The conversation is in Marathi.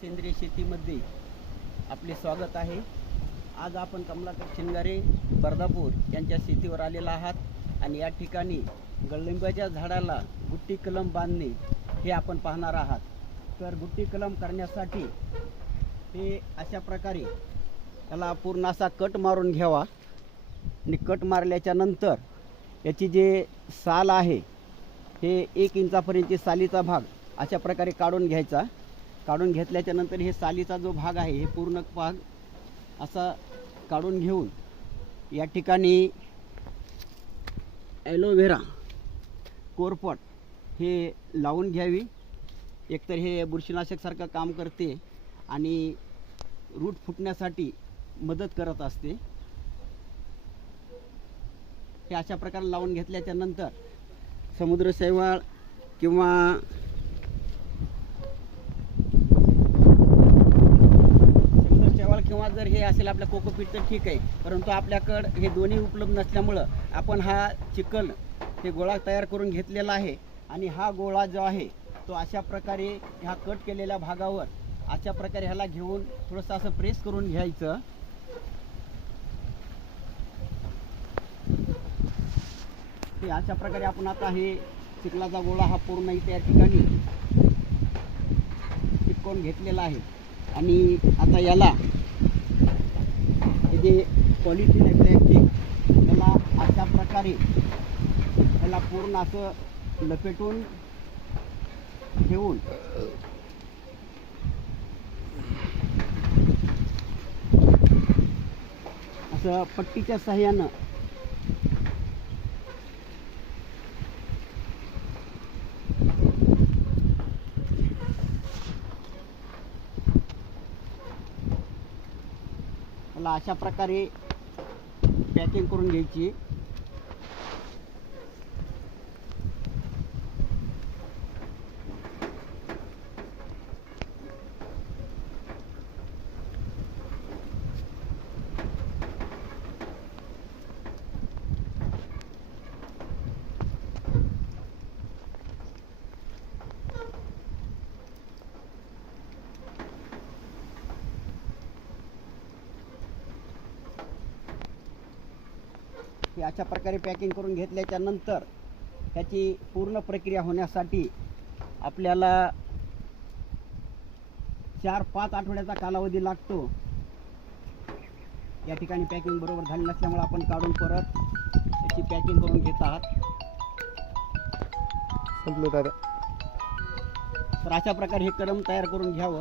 सेंद्रिय शेतीमध्ये आपले स्वागत आहे. आज आपण कमलाकर शिंगारे बर्दापूर यांच्या शेतीवर आलेला आहात आणि या ठिकाणी गळलिंबाच्या झाडाला गुट्टी कलम बांधणे हे आपण पाहणार आहात. तर गुट्टी कलम करण्यासाठी हे अशा प्रकारे त्याला पूर्ण असा कट मारून घ्यावा आणि कट मारल्याच्या नंतर याची जे साल आहे हे 1 इंचापर्यंत सालीचा भाग अशा प्रकारे काढून घ्यायचा. काढून घेतल्याच्या नंतर हे सालीचा जो भाग आहे हे पूर्ण भाग असा काढून घेऊन या ठिकाणी ॲलोव्हेरा कोरफड हे लावून घ्यावी. एकतर हे बुरशीनाशकसारखं काम करते आणि रूट फुटण्यासाठी मदत करत असते. हे अशा प्रकारे लावून घेतल्याच्या नंतर समुद्र शैवाल किंवा जर हे असेल आपल्या कोकोपीट तर ठीक आहे, परंतु आपल्याकडं हे दोन्ही उपलब्ध नसल्यामुळं आपण हा चिकन हे गोळा तयार करून घेतलेला आहे आणि हा गोळा जो आहे तो अशा प्रकारे ह्या कट केलेल्या भागावर अशा प्रकारे ह्याला घेऊन थोडंसं असं प्रेस करून घ्यायचं. हे अशा प्रकारे आपण आता हे चिखलाचा गोळा हा पूर्ण इथे या ठिकाणी चिपकवून घेतलेला आहे आणि आता याला हे जे पॉलिथिन आहे प्लॅस्टिक त्याला अशा प्रकारे त्याला पूर्ण असं लपेटून ठेवून असं पट्टीच्या साहाय्यानं त्याला अशा प्रकारे पॅकिंग करून घ्यायची. ही अशा प्रकारे पॅकिंग करून घेतल्याच्या नंतर त्याची पूर्ण प्रक्रिया होण्यासाठी आपल्याला 4-5 आठवड्याचा कालावधी लागतो. या ठिकाणी पॅकिंग बरोबर झाली नसल्यामुळे आपण काढून परत त्याची पॅकिंग करून घेत आहात. तर अशा प्रकारे हे कलम तयार करून घ्यावं.